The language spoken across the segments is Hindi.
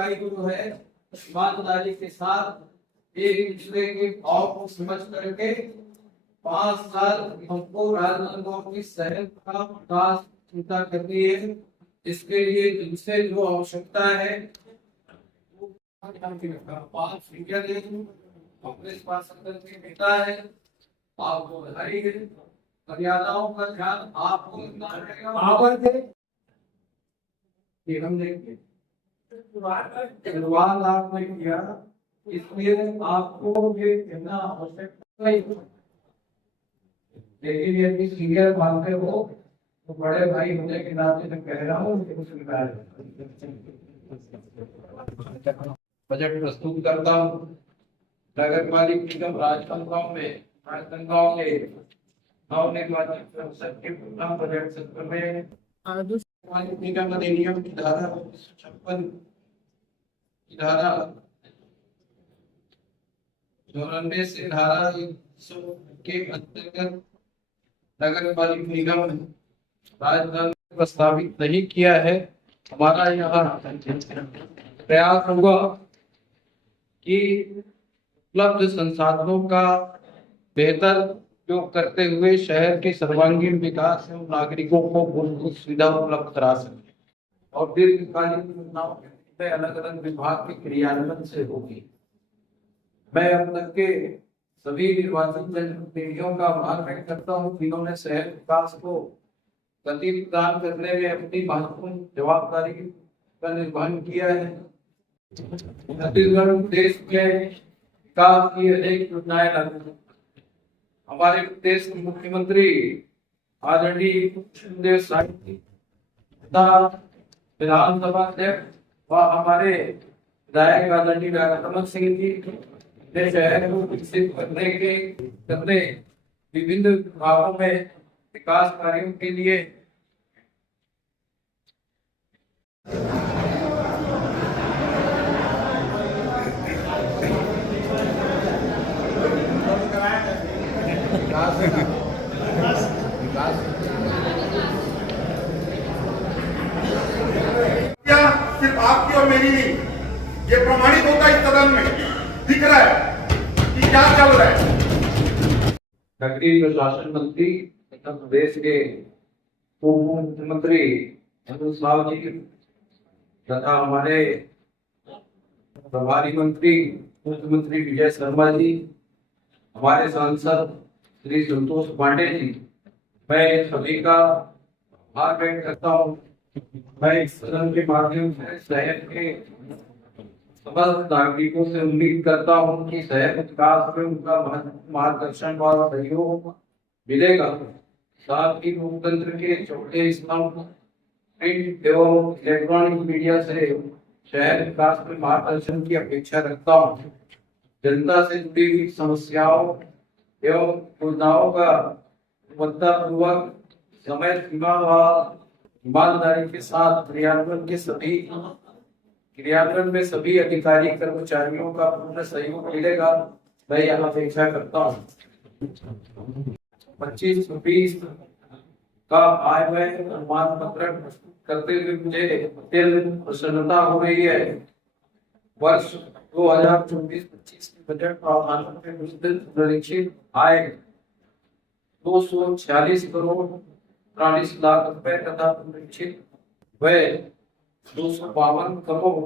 इकाई को जो है ईमानदारी के साथ एक दूसरे के भाव को समझ करके 5 साल हमको राजनांदगांव की शहर का विकास चिंता करनी है। इसके लिए जिनसे जो आवश्यकता है अपने बेटा है, आपको बधाई है। मर्यादाओं का ध्यान आपको रखना रहेगा। शुरुआत आपने किया, इसलिए आपको ये कहना आवश्यक नहीं, लेकिन यदि सीनियर मानते हो तो बड़े भाई होने के नाते मैं कह रहा हूँ बजट प्रस्तुत करता हूँ। नगर पालिका निगम राजनांदगांव में नवनिर्वाचित संसद के पुनः बजट सत्र में निगम अधिनियम की धारा 156 की धारा 94 से धारा 100 के अंतर्गत नगर पालिका निगम राजधानी प्रस्तावित नहीं किया है। हमारा यहाँ प्रयास होगा कि उपलब्ध संसाधनों का बेहतर उपयोग करते हुए शहर के सर्वांगीण विकास एवं नागरिकों को मूलभूत सुविधा उपलब्ध करा सके और दीर्घकालीन योजनाओं में अलग अलग विभाग के क्रियान्वयन से होगी। मैं अब तक के सभी निर्वाचित जनप्रतिनिधियों का आभार व्यक्त करता हूँ जिन्होंने शहर विकास को गति प्रदान करने में अपनी महत्वपूर्ण जवाबदारी का निर्वहन किया है। छत्तीसगढ़ देश के विकास की अनेक योजनाएं लागू, हमारे प्रदेश के मुख्यमंत्री आदरणीय सुखदेव साहब तथा विधानसभा अध्यक्ष व हमारे विधायक आदरणीय रमन सिंह जी ने शहर को विकसित करने विभिन्न विभागों में विकास कार्यों के लिए सिर्फ आपकी और मेरी नहीं, ये प्रमाणित होता है इस सदन में दिख रहा है कि क्या चल रहा है। नगरीय प्रशासन मंत्री तथा प्रदेश के उप मुख्यमंत्री अनुज साहब जी तथा हमारे प्रभारी मंत्री मुख्यमंत्री विजय शर्मा जी, हमारे सांसद श्री संतोष पांडे जी, मैं सभी का आभार व्यक्त करता हूँ। मैं इस सदन के माध्यम से शहर के समस्त नागरिकों से उम्मीद करता हूँ कि शहर विकास में उनका मार्गदर्शन और सहयोग मिलेगा। साथ ही लोकतंत्र के छोटे स्तंभ प्रिंट एवं इलेक्ट्रॉनिक मीडिया से शहर विकास में मार्गदर्शन की अपेक्षा रखता हूँ। जनता से जुड़ी हुई समस्याओं एवं योजनाओं का गुणवत्तापूर्वक समय सीमा व ईमानदारी के साथ क्रियान्वयन में सभी अधिकारी कर्मचारियों का पूर्ण सहयोग मिलेगा, मैं यह अपेक्षा करता हूँ। 25-20 का आय व्यय अनुमान पत्र करते हुए मुझे अत्यंत प्रसन्नता हो रही है। वर्ष 2024-25 के बजट प्रावधानों में निश्चित आय 246 करोड़ 43 लाख रुपए तथा निश्चित व्यय 252 करोड़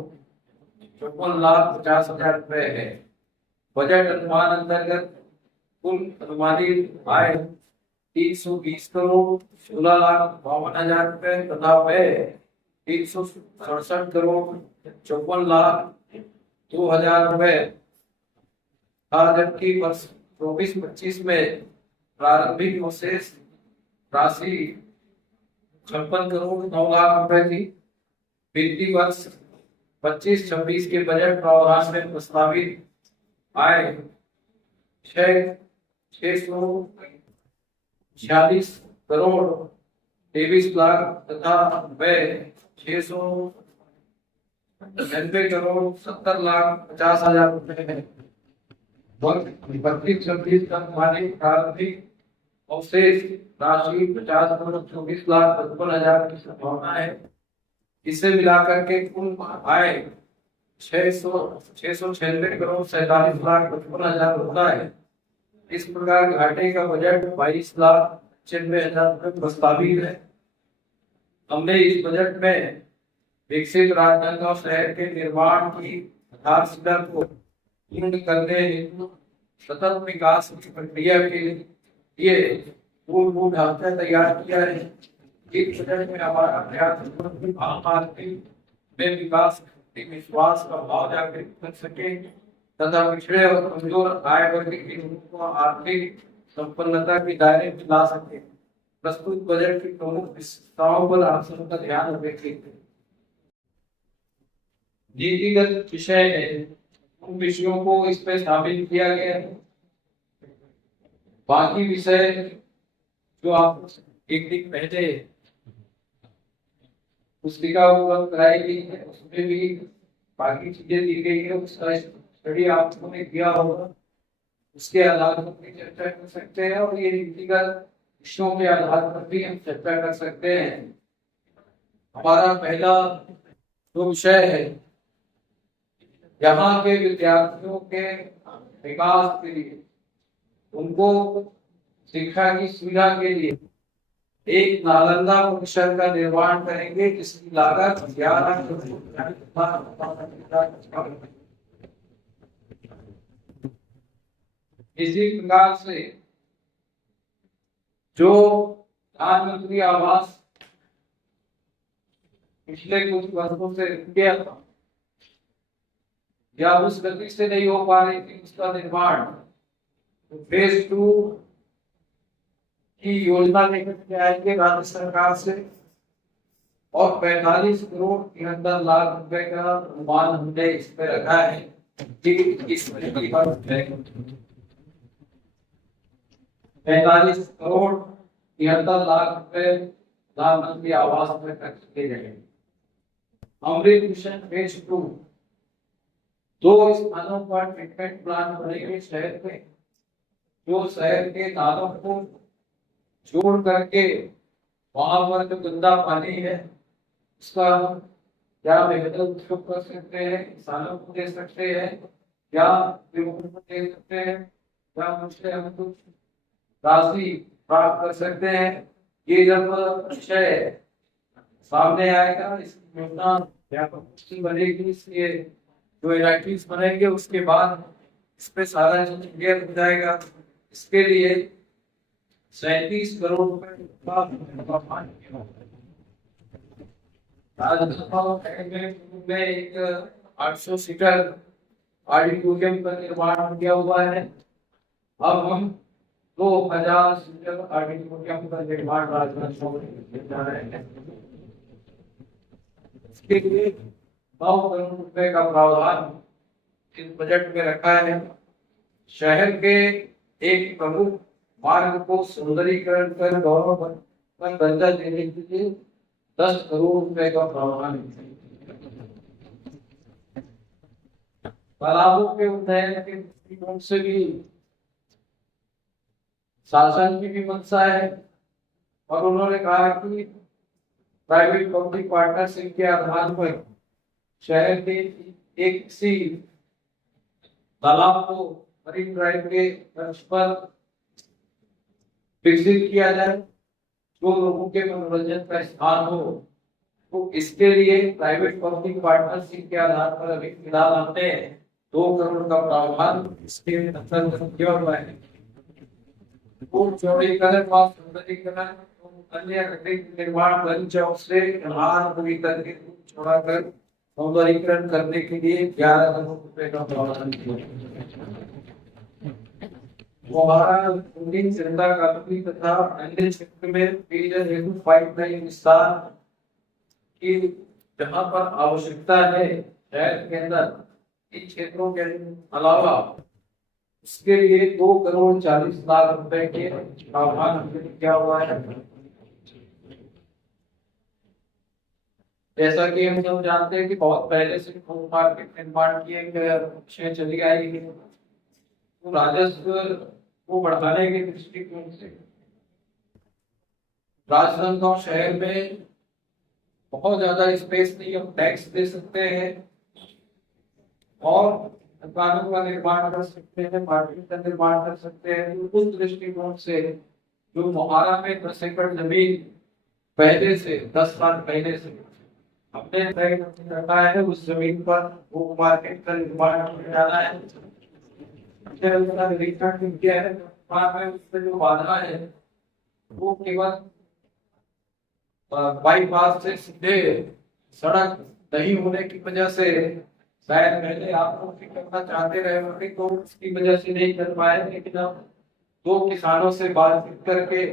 54 लाख 50 हजार रुपए है। बजट अनुमान अंतर्गत कुल अनुमानित आय 320 करोड़ 16 लाख 52 हजार रुपए तथा व्यय 367 करोड़ 54 लाख 2000 रुपए, जबकि वर्ष 24-25 में प्रारंभिक अवशेष राशि 56 करोड़ 9 लाख रुपए थी। वित्तीय वर्ष 25-26 के बजट प्रावधान में प्रस्तावित आय 646 करोड़ 23 लाख तथा व्यय 690 करोड़ 70 लाख 50 हजार रुपए है। 32-26 का अनुमानित प्रारंभिक अवशेष राशि 50 करोड़ 24 लाख 55 हजार की संभावना है। इसे मिलाकर के कुल आय 696,47,55,55 इस प्रकार घाटे का बजट 22,96,000 प्रस्तावित है। हमने इस बजट में विकसित राजनांदगांव शहर के निर्माण की आधारशिला को पूर्ण करने हेतु सतत विकास की प्रक्रिया के लिए मूलभूत ढांचा तैयार किया है। इस बजट में हमारा प्रयास आम आदमी में विकास के विश्वास का भाव जागृत कर सके तथा पिछड़े और कमजोर आय वर्ग के लोगों को आर्थिक संपन्नता के दायरे में ला सके। प्रस्तुत बजट की प्रमुख विशेषताओं पर आप सबका ध्यान रखें। नीतिगत विषय है, उन विषयों को इसमें शामिल किया गया है। बाकी विषय जो आप एक दिन पहले पुस्तिका उपलब्ध कराई गई है उसमें भी बाकी चीजें दी गई है, उसका स्टडी आप लोगों ने किया होगा, उसके आधार पर भी चर्चा कर सकते हैं और ये नीतिगत विषयों के आधार पर भी हम चर्चा कर सकते हैं। हमारा पहला जो विषय है, यहाँ के विद्यार्थियों के विकास के लिए, उनको शिक्षा की सुविधा के लिए एक नालंदा परिसर का निर्माण करेंगे जिसकी लागत 11 करोड़। इसी प्रकार से जो प्रधानमंत्री आवास पिछले कुछ वर्षों से रुक गया था या उस गति से नहीं हो पा रही थी, उसका निर्माण फेज 2 की योजना लेकर के आएंगे राज्य सरकार से और 45 करोड़ 73 लाख रुपए का अनुमान हमने इस पे रखा है कि इस 45 करोड़ 73 लाख रुपए प्रधानमंत्री आवास में खर्च किए जाएंगे। अमृत मिशन फेज 2 2 स्थानों पर ट्रीटमेंट प्लांट बनेंगे शहर में, जो शहर के नालों को जोड़ करके वहां पर जो गंदा पानी है उसका या बेहतर उपयोग कर सकते हैं, किसानों को दे सकते हैं या लोगों को दे सकते हैं या उससे हम कुछ राशि प्राप्त कर सकते हैं। ये जब विषय सामने आएगा, इसकी योजना बनेगी, इसलिए जो एलाइटीज बनेंगे उसके बाद इस पे सारा क्लियर हो जाएगा। इसके लिए 37 करोड़ रुपए में एक 800 सीटर ऑडिटोरियम का निर्माण किया हुआ है। अब हम 2000 सीटर ऑडिटोरियम का निर्माण राजनांदगांव में जा रहे हैं। इसके लिए 9 करोड़ रुपए का प्रावधान इस बजट में रखा है। शहर के एक प्रमुख मार्ग को सुंदरीकरण कर गौरव पर दर्जा देने के लिए 10 करोड़ रुपए का प्रावधान है। तालाबों के उन्नयन के दृष्टिकोण से भी शासन की भी मंशा है और उन्होंने कहा कि प्राइवेट पब्लिक पार्टनरशिप के आधार पर शहर के एक किसी तालाब को मरीन ड्राइव के तर्ज पर विकसित किया जाए जो लोगों के मनोरंजन का स्थान हो। तो इसके लिए प्राइवेट पब्लिक पार्टनरशिप के आधार पर अभी फिलहाल हमने 2 करोड़ का प्रावधान इसके अंतर्गत किया हुआ है। चौड़ीकरण व सुंदरीकरण अन्य निर्माण बन से छोड़ाकर सौंदर्यीकरण करने के लिए 11 करोड़ रुपए का प्रावधान किया। जनता कानूनी तथा अन्य क्षेत्र में पेयजल हेतु पाइपलाइन विस्तार की जहां पर आवश्यकता है शहर के अंदर इन क्षेत्रों के अलावा उसके लिए 2 करोड़ 40 लाख रुपए के प्रावधान किया हुआ है। जैसा कि हम सब जानते हैं कि बहुत पहले से मार्केट निर्माण किए चली आई है, तो राजस्व को बढ़ाने के दृष्टिकोण से राजनांदगांव शहर में बहुत ज्यादा स्पेस नहीं हम टैक्स दे सकते हैं और दुकानों का निर्माण कर सकते हैं, मार्केट का निर्माण कर सकते हैं। तो उस दृष्टिकोण से जो मोहारा में 10 एकड़ जमीन पहले से 10 साल पहले से हमने तय करके रखा है, उस जमीन पर वो मार्केट का निर्माण किया जाना है। निरीक्षण किया है, उसमें जो बाधा है वो केवल बाईपास से सीधे सड़क नहीं होने की वजह से, शायद पहले आप लोग भी करना चाहते रहे होंगे तो उसकी वजह से नहीं कर पाए, लेकिन अब दो किसानों से बातचीत करके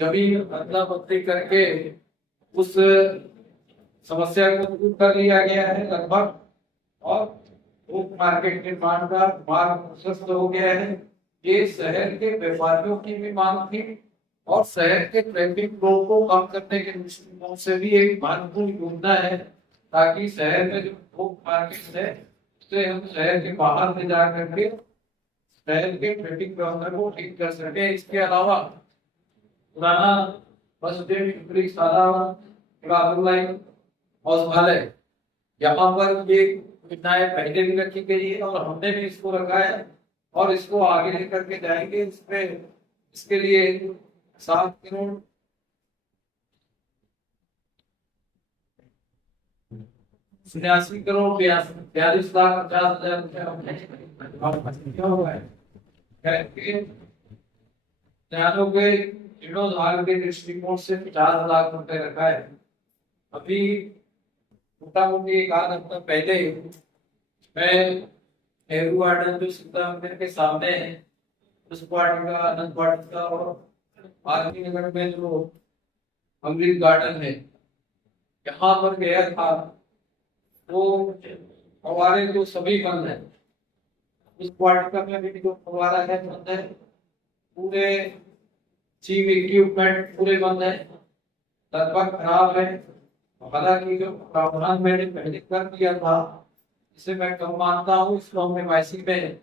जमीन अदला बदली करके उस समस्या को दूर कर लिया गया है लगभग, और उप मार्केट निर्माण का मार्ग प्रशस्त हो गया है। ये शहर के व्यापारियों की भी मांग थी और शहर के ट्रैफिक फ्लो को कम करने के दृष्टिकोण से भी एक महत्वपूर्ण योजना है, ताकि शहर में जो उप मार्केट है उससे हम शहर के बाहर में जा करके शहर के ट्रैफिक व्यवस्था को ठीक कर सके। इसके अलावा पुराना बस स्टैंड, औषधालय, यहाँ पर ये योजनाएं पहले भी रखी गई है और हमने भी इसको रखा है और इसको आगे लेकर के जाएंगे। इसमें इसके लिए 7 करोड़ 82,42,50,50,000 रुपए जीर्णोद्धार के दृष्टिकोण से 50 लाख रुपए रखा है। अभी मोटा मोटी एक आध हफ्ता पहले मैं नेहरू गार्डन जो सीता मंदिर के सामने है उस वाटिका, आनंद वाटिका और भारती नगर में जो अमृत गार्डन है यहाँ पर गया था, वो फवारे तो सभी बंद है। उस वाटिका में भी जो फवारा है बंद है, पूरे जिम इक्विपमेंट पूरे बंद है, लगभग खराब है। हालांकि जो प्रावधान मैंने पहले कर दिया था, इसे मैं कम मानता हूँ, इसको हम एमआईसी में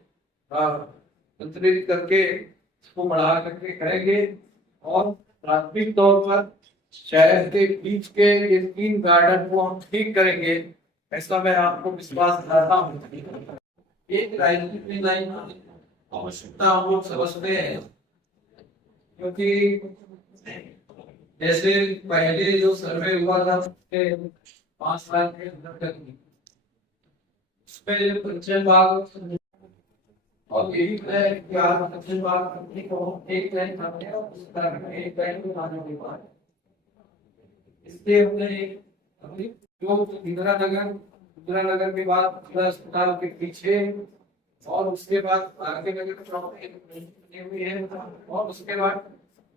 संतुलित करके इसको बढ़ा करके करेंगे और प्राथमिक तौर पर शहर के बीच के ये 3 गार्डन को हम ठीक करेंगे, ऐसा मैं आपको विश्वास दिलाता हूँ। एक राजनीतिक लाइन आवश्यकता हम लोग समझते हैं, क्योंकि जैसे पहले जो सर्वे हुआ था 5 साल के अंदर उसमें जो दक्षिण भाग और यही है कि आप दक्षिण भाग कंपनी को एक लाइन बनाते हैं और उस तरह में एक लाइन बनाने के बाद इसलिए हमने अभी जो इंदिरा नगर के बाद जिला अस्पताल के पीछे और उसके बाद आगे नगर चौक हुई है और उसके बाद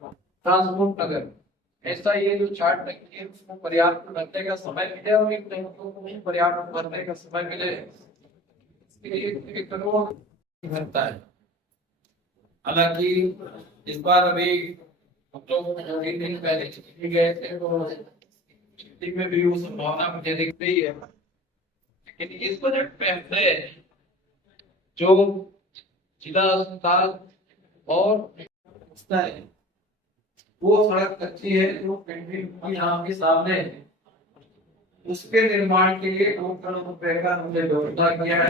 ट्रांसपोर्ट नगर, ऐसा ये जो चार्ट रखी है उसको पर्याप्त भरने का समय मिले और एक नहीं पर्याप्त भरने का समय मिले, इसके लिए 1 करोड़ भरता है। हालांकि इस बार अभी हम लोग 3 दिन पहले चिट्ठी गए थे तो चिट्ठी में भी वो संभावना मुझे दिख रही है, लेकिन इस बजट में हमने जो जिला अस्पताल और वो सड़क कच्ची है जो पेंटिंग यहाँ के सामने है, उसके निर्माण के लिए 2 करोड़ रुपए का हमने व्यवस्था किया है।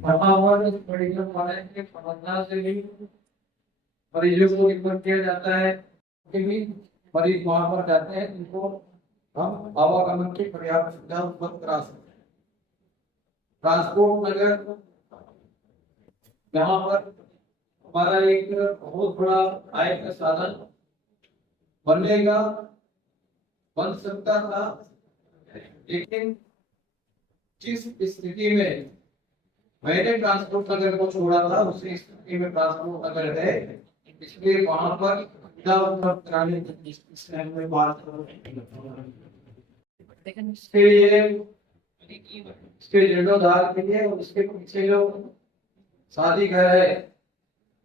मेडिकल कॉलेज के प्रबंधन से भी मरीजों को रिफर किया जाता है, भी मरीज वहां पर जाते हैं जिनको हम आवागमन की पर्याप्त सुविधा उपलब्ध करा सकते हैं। ट्रांसपोर्ट नगर, यहाँ पर हमारा एक बहुत बड़ा आय का साधन बनेगा, बन सकता था, लेकिन जिस स्थिति में मैंने ट्रांसपोर्ट नगर को छोड़ा था उसी स्थिति में ट्रांसपोर्ट नगर है, इसलिए वहां पर उपलब्ध कराने की बात इसके जीर्णोद्धार के लिए उसके पीछे जो शादी घर है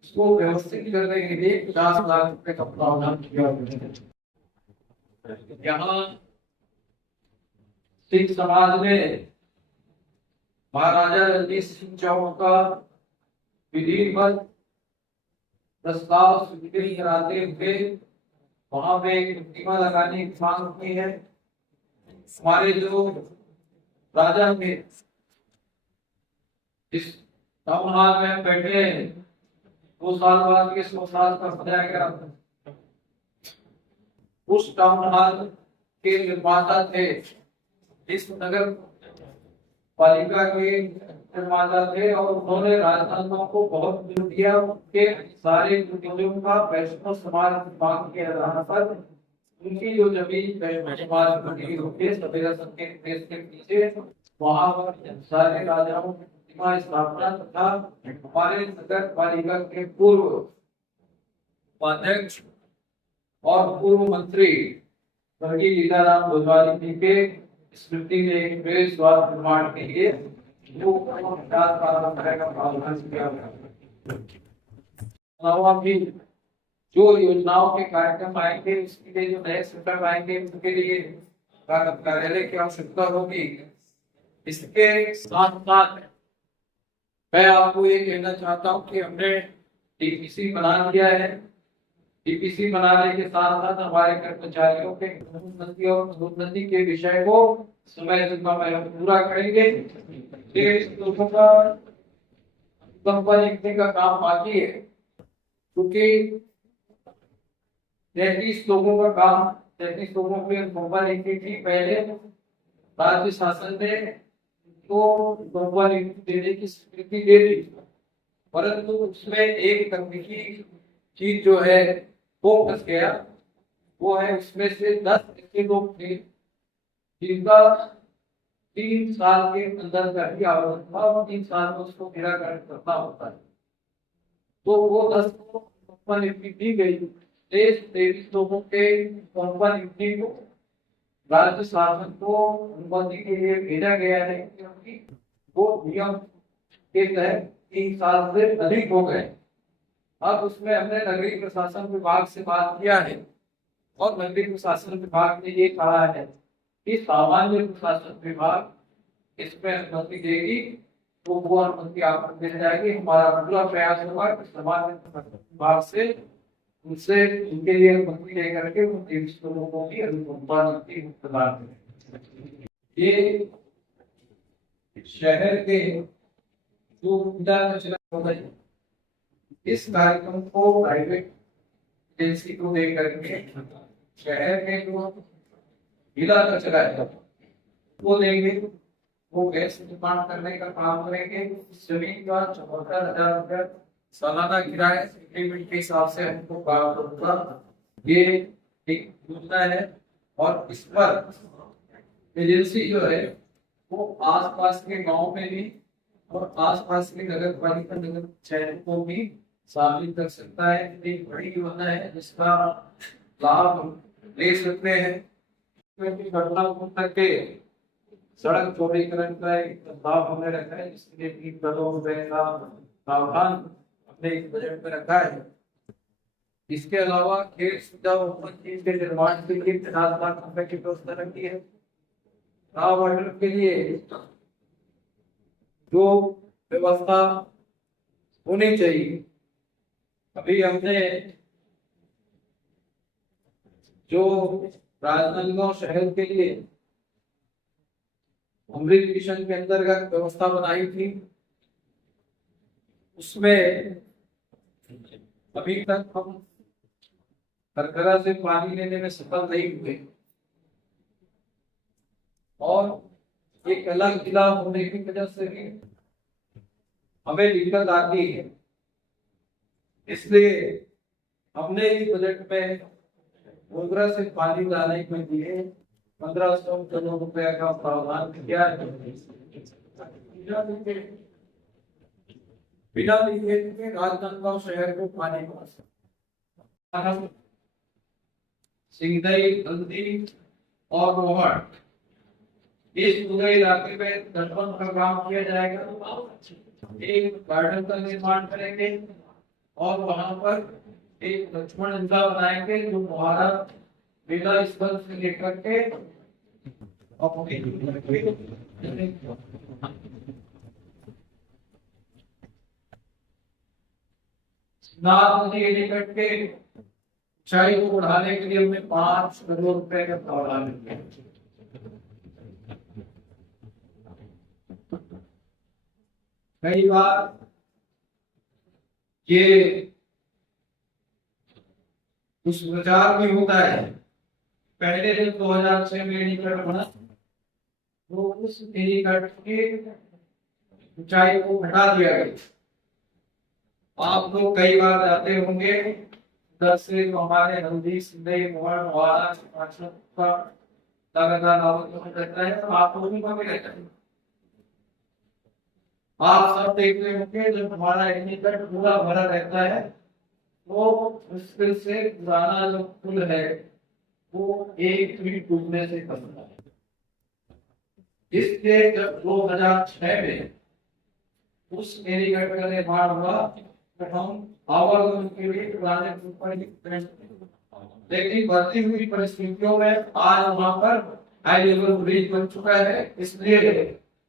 उसको व्यवस्थित करने के लिए 50 लाख रुपए का प्रावधान किया गया है। यहाँ सिख समाज में महाराजा रणजीत सिंह चौक का विधिवत प्रस्ताव स्वीकृत कराते हुए वहां पे एक प्रतिमा लगाने की मांग की है। हमारे जो राजा थे इस टाउन हॉल में बैठे 2 साल बाद के 100 साल का बनाया गया। उस टाउन हॉल के निर्माता थे, इस नगर पालिका के निर्माता थे, और उन्होंने राजनांदगांव को बहुत विरोध किया। उनके सारे विरोधियों का वैष्णव समाज विभाग के आधार पर उनकी जो जमीन वैष्णव समाज बनी होती है सवेरा संघ के देश के पीछे, वहां पर सारे राजाओं की प्रतिमा स्थापना तथा हमारे नगर पालिका के पूर्व उपाध्यक्ष और पूर्व मंत्री स्वर्गीय लीलाराम भोजवारी जी के स्मृति में एक प्रेस द्वार निर्माण के लिए जो प्रावधान किया गया। भी जो योजनाओं के कार्यक्रम आएंगे, उसके लिए जो नए सेक्टर आएंगे, उनके लिए कार्यालय की आवश्यकता होगी। इसके साथ साथ मैं आपको ये कहना चाहता हूँ कि हमने टीपीसी बना दिया है। टीपीसी बनाने के साथ साथ हमारे कर्मचारियों के उन्नति और पदोन्नति के विषय को समय सीमा में पूरा करेंगे। लोगों का लिखने का काम बाकी है, क्योंकि 33 लोगों का काम 33 लोगों के लिखने की पहले राज्य शासन ने तो देने की स्वीकृति दे दी, परंतु उसमें एक तकनीकी चीज जो है वो फंस गया। वो है उसमें से 10 ऐसे लोग थे जिनका 3 साल के अंदर का ही आवेदन था, और 3 साल में उसको निराकरण करना होता है। तो वो 10 को नियुक्ति दी गई। 23 लोगों के नियुक्ति को राज्य शासन को अनुमति के लिए भेजा गया है, क्योंकि वो नियम के तहत 3 साल से अधिक हो गए। अब उसमें हमने नगरीय प्रशासन विभाग से बात किया है, और नगरीय प्रशासन विभाग ने ये कहा है कि सामान्य प्रशासन विभाग इसमें अनुमति देगी, तो वो अनुमति आपको मिल जाएगी। हमारा पूरा प्रयास होगा कि सामान्य प्रशासन विभाग से उनसे उनके लिए अनुमति लेकर के उन 23 लोगों की अनुमति प्रदान करें। ये शहर के जो इस कार्यक्रम को प्राइवेट एजेंसी को देकर के शहर में जो गीला कचरा है वो लेंगे, वो गैस निर्माण करने का काम करेंगे। जमीन का 74,000 रुपया सालाना किराया एग्रीमेंट के हिसाब से हमको प्राप्त होगा। ये एक योजना है, और इस पर एजेंसी जो है वो आसपास के गांव में भी और आसपास के नगर पालिका नगर शहर को भी शामिल कर सकता है। एक बड़ी योजना है जिसका लाभ ले सकते हैं। घटना के सड़क चौड़ीकरण का एक प्रस्ताव हमने रखा है, जिसके लिए 3 करोड़ रुपए का प्रावधान हमने इस बजट में रखा है। इसके अलावा खेल सुविधा के निर्माण के लिए 50 लाख रुपए की व्यवस्था रखी है। वाटर के लिए जो व्यवस्था होनी चाहिए, अभी हमने जो राजनांदगांव शहर के लिए अमृत मिशन के अंतर्गत व्यवस्था बनाई थी, उसमें अभी तक हम खरखरा से पानी लेने में सफल नहीं हुए, और एक अलग जिला होने की वजह से भी हमें दिक्कत आती है। इसलिए हमने इस बजट में मुद्रा से पानी लाने के लिए 1500 करोड़ रुपया का प्रावधान किया है। बिना लीकेज के राजनांदगांव शहर को पानी सिंगदई, हल्दी और रोहट, इस पूरे इलाके में तटबंध का काम किया जाएगा। एक गार्डन का निर्माण करेंगे, और वहां पर एक लक्ष्मण झूला बनाएंगे जो हमारा मेला स्थल से लेकर के लेकर के ऊंचाई को बढ़ाने के लिए हमने 5 करोड़ रुपए का प्रावधान किया। कई बार ये दुष्प्रचार भी होता है। पहले जब 2006 में एनीकट बना तो उस एनीकट की ऊंचाई को घटा दिया गया। आप लोग कई बार जाते होंगे उधर से तो हमारे हल्दी सिंधई मोहन का लगातार रहता है, तो आप लोग भी कभी रहता है। आप सब देखते होंगे जब हमारा एनीकट पूरा भरा रहता है तो मुश्किल से पुराना जो पुल है वो एक भी डूबने से बचता है। इसलिए जब 2006 में उस एनीकट का निर्माण हुआ तो हम आवागमन के लिए पुराने पुल पर, लेकिन बढ़ती हुई परिस्थितियों में आज वहां पर हाई लेवल ब्रिज बन चुका है, इसलिए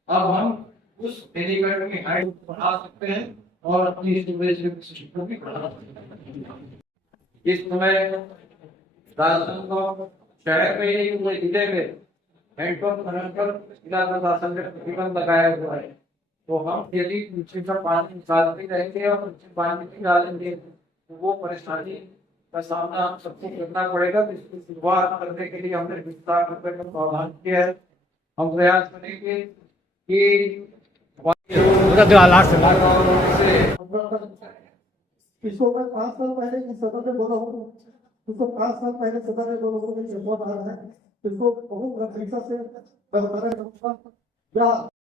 अब हम उस एनीकट की हाइट बढ़ा सकते हैं और अपनी सिचुएशन को भी बढ़ा सकते हैं। इस समय राजनांदगांव शहर में ही पूरे जिले में हैंडपंप खनन पर जिला प्रशासन ने प्रतिबंध लगाया हुआ है। तो हम यदि नीचे का पानी निकालते रहेंगे और नीचे पानी नहीं डालेंगे तो वो परेशानी का सामना हम सबको करना पड़ेगा। तो इसकी शुरुआत करने के लिए हमने विस्तार रुपए का प्रावधान किया है। हम प्रयास करेंगे कि इसको मैं 5 साल पहले की सदन में बोला हूँ, इसको 5 साल पहले सदन में बोला हूँ कि रिपोर्ट आ रहा है, इसको बहुत गंभीरता से बरकरार रखूंगा।